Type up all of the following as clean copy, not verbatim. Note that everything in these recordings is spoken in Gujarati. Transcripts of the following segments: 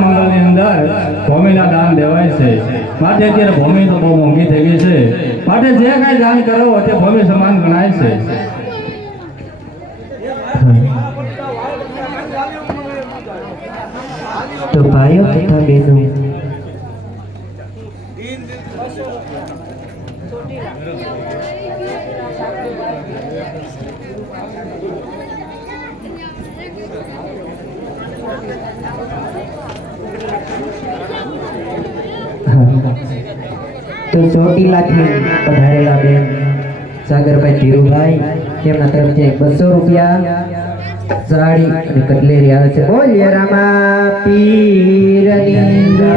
મંગળની અંદર ભૂમિના દાન દેવાય છે માટે અત્યારે ભૂમિ તો બહુ મોંઘી થઈ ગઈ છે માટે જે કાંઈ દાન કરો તે ભૂમિ સમાન ગણાય છે તો ભાઈઓ તથા બહેનો તો ચોટીલાથી પધારેલા બેન સાગરભાઈ ધીરુભાઈ તેમના તરફથી 200 રૂપિયા સાડી અને કટલેરી આવે છે બોલીએ રામા પીરની જય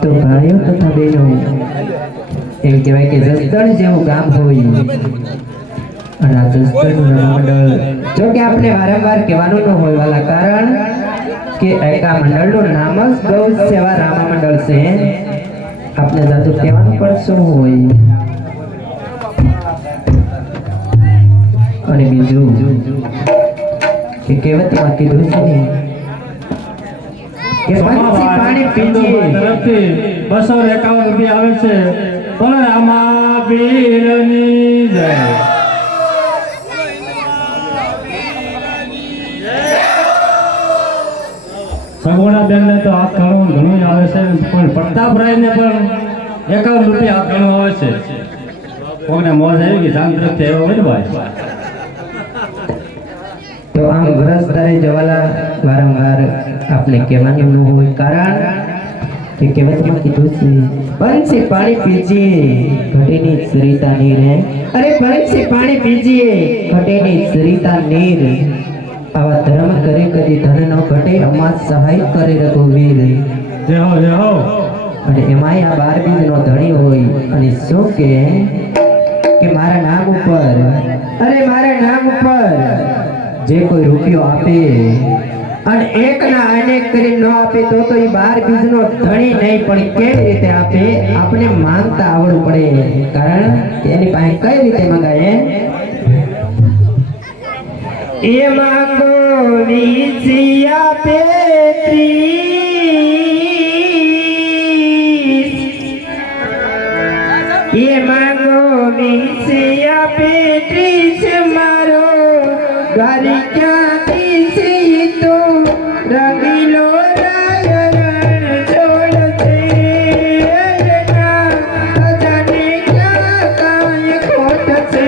તો ભાઈઓ તથા બહેનો એમ કહેવાય કે જસદણ જેવું ગામ હોય અને આ જસદણનું રમા મંડળ જો કે આપણે વારંવાર કહેવાનું ન હોય વાલા કારણ કે એકા મંડળનું નામ જ ગૌ સેવા રામા મંડળ છે આપણે જાતું કહેવાનું પણ શું હોય અને બીજું કે કહેવતમાં કીધું છે ને કે પંછી પાણી પીજીએ તરફથી 251 રૂપિયા આવે છે પણ રામા પીરની જય સગુણાબેનને તો હાથ ગણવું ઘણું આવે છે પણ પ્રતાપરાયને પણ 51 રૂપિયા હાથ ગણવા આવે છે કોઈને મોજ આવી કે જાન તરફથી આવ્યો હોય ને ભાઈ તો આમ વરસદારે જવાલા વારંવાર આપણે કહેવાનું ન હોય કારણ કે કહેવતમાં કીધું છે બંસી પાણી પીજીએ ઘટેની સરિતા નીર અરે બંસી પાણી પીજીએ ઘટેની સરિતા નીર આવા ધર્મ કરે કદી ધન ન ઘટે અમા સહાય કરે રઘુવીર જય હો અને એમાંય આ 12 બીજનો ધણી હોય અને શું કે મારા નામ ઉપર અરે મારા નામ ઉપર જે કોઈ રૂપિયો આપે અને એકના અનેક કરીને ન આપે તો એ 12 બીજનો ધણી નહીં પણ કેવી રીતે આપે આપણે માંગતા આવડવું પડે કારણ કે એની પાસે કઈ રીતે મંગાય એ માંગો વિસિયા પેત્રી એ માંગો વિસિયા પેત્રી મારો ગારી ક્યાંથી છે તો રંગીલો રાયણ જોડ છે જાને ક્યાં કાંઈ ખોટ છે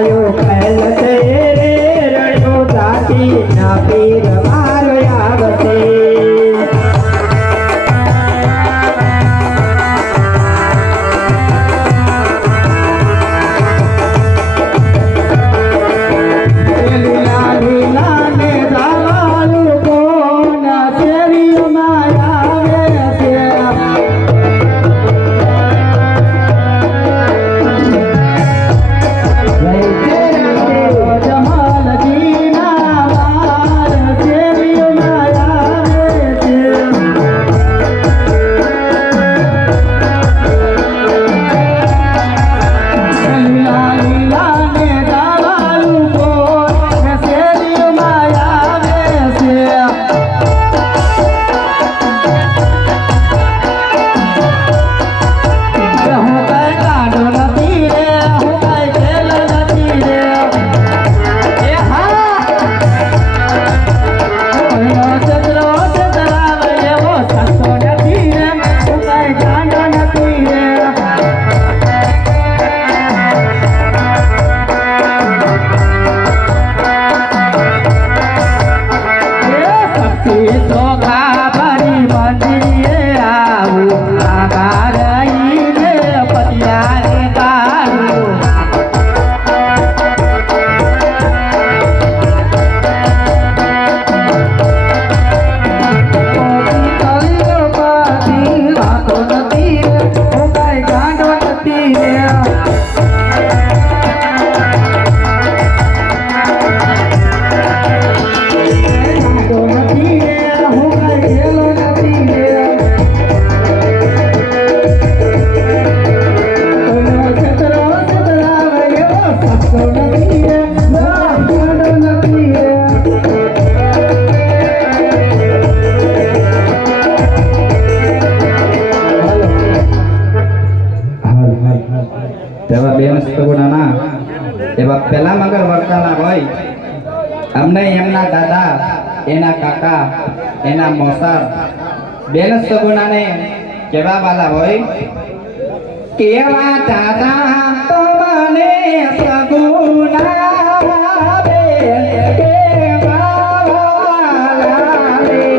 આયો પહેલ તે રે રડો જાતી ના પીર મારો આવતે તેવા બેન સગુણાના એવા પેલા મગર વર્તાના હોય અમને એમના દાદા એના કાકા એના મોસાર બેન સગુણાને કેવા વાલા હોય કેવા દાદા તો મને સગુણા બેન કેવા વાલા રે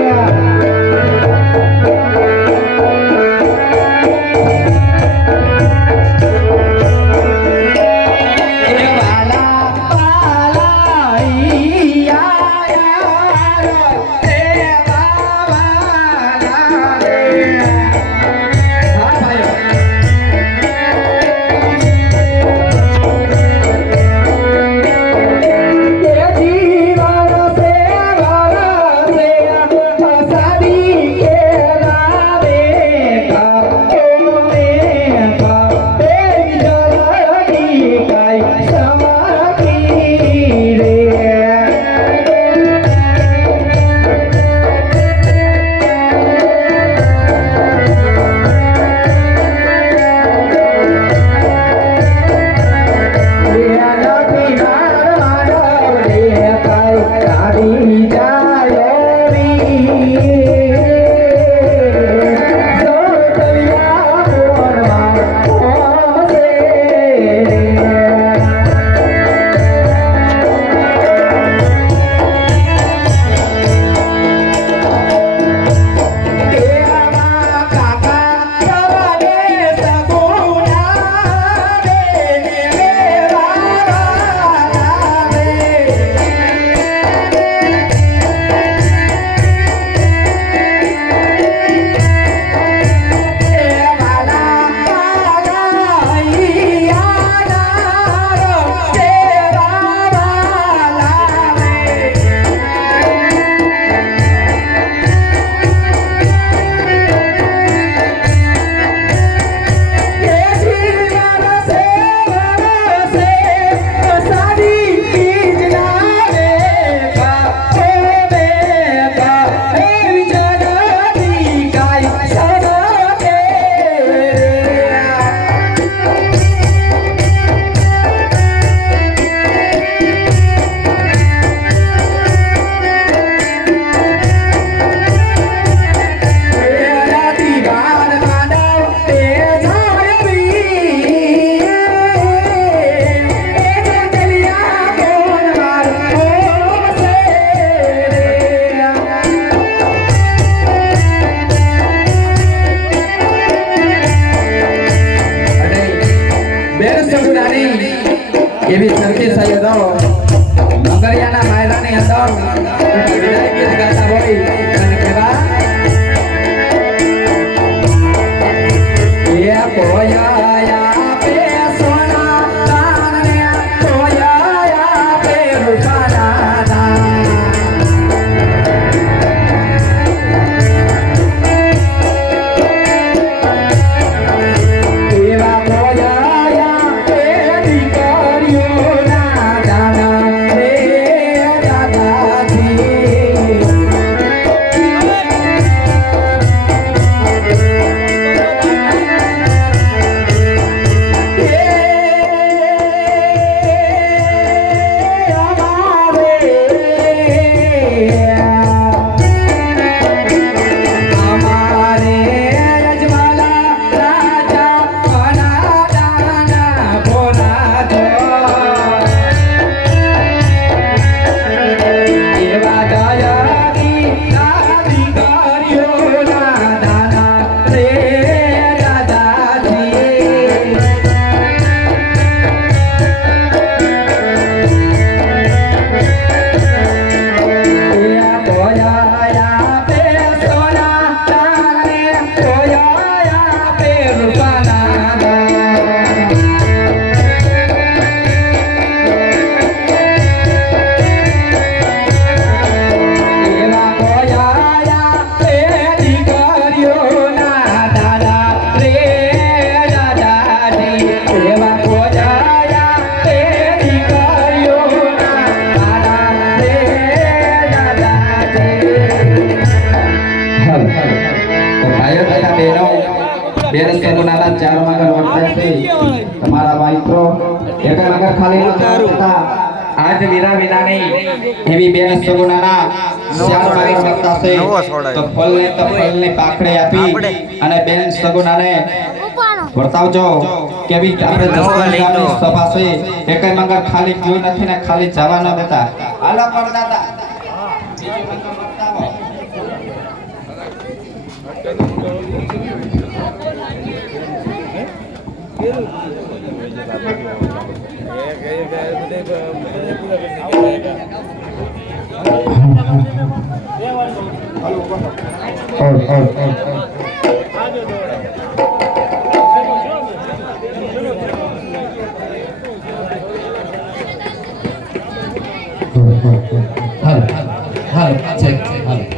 એવી સરખી સૈયદો મંગળિયાના માયરાની અંદર વિદાય ગીત ગાતા હોય અને કહેવા એ પોયા પે સોના તાને પોયા પે રૂપાના એવા પોયા પે દીકરીઓ ના દાના રે દાદાજી બેન સગુનાના ચાર મગર વર્તાય છે તમારા મિત્રો એક મગર ખાલી ન થતા આજ વીરા વિનાની એવી બેન સગુનાના ચાર મગર વર્તાશે તો ફળને પાખડે આપી અને બેન સગુનાને વર્તાવજો કેવી આપણે દસની સભા છે એક મગર ખાલી ગયો નથી ને ખાલી જવા ન દેતા હાલો કરદાતા બીજો મગર વર્તાવો ये बिगारे मंगलिया Hãy subscribe cho kênh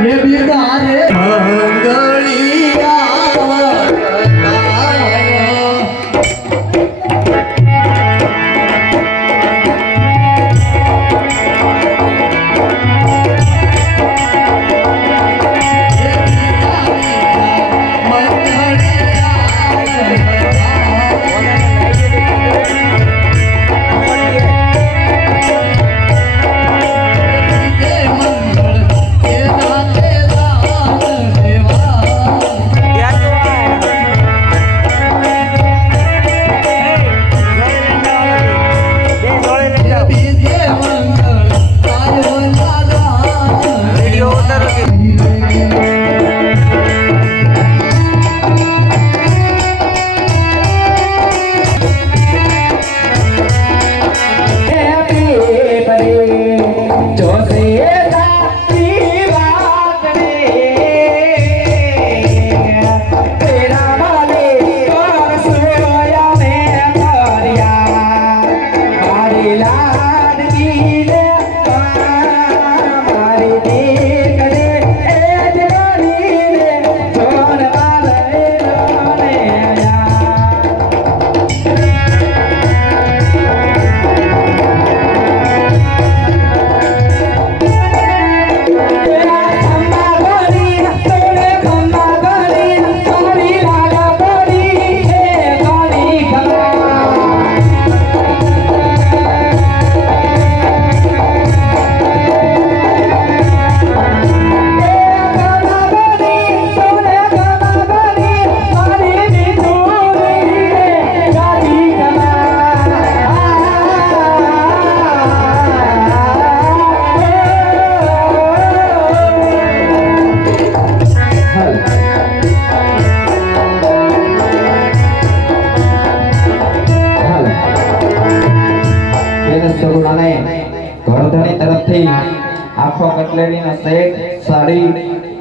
Ghiền Mì Gõ để không bỏ lỡ આખો કટલેરીનો સેટ સાડી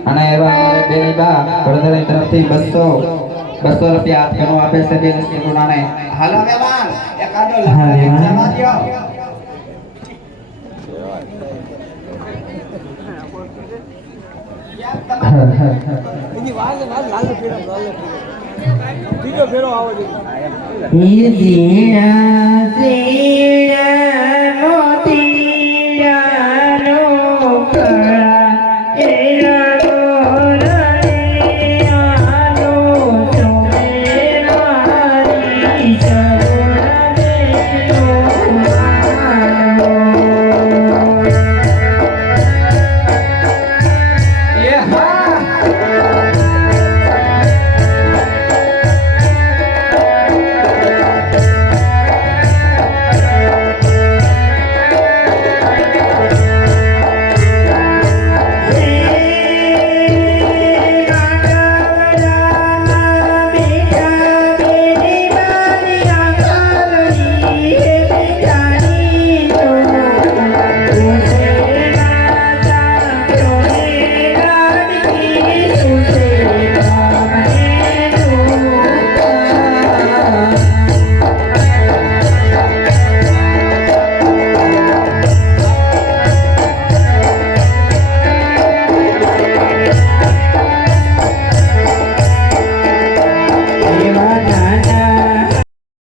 અને એવા અમારે બેની બા વડોદરા તરફથી 200 રૂપિયા હાથ ઘણું આપે છે બેન સોનાને. હાલો મહેમાન એકાદો હા, મહેમાન. લખવા દ્યો. ઈ ઝીણા ઝીણા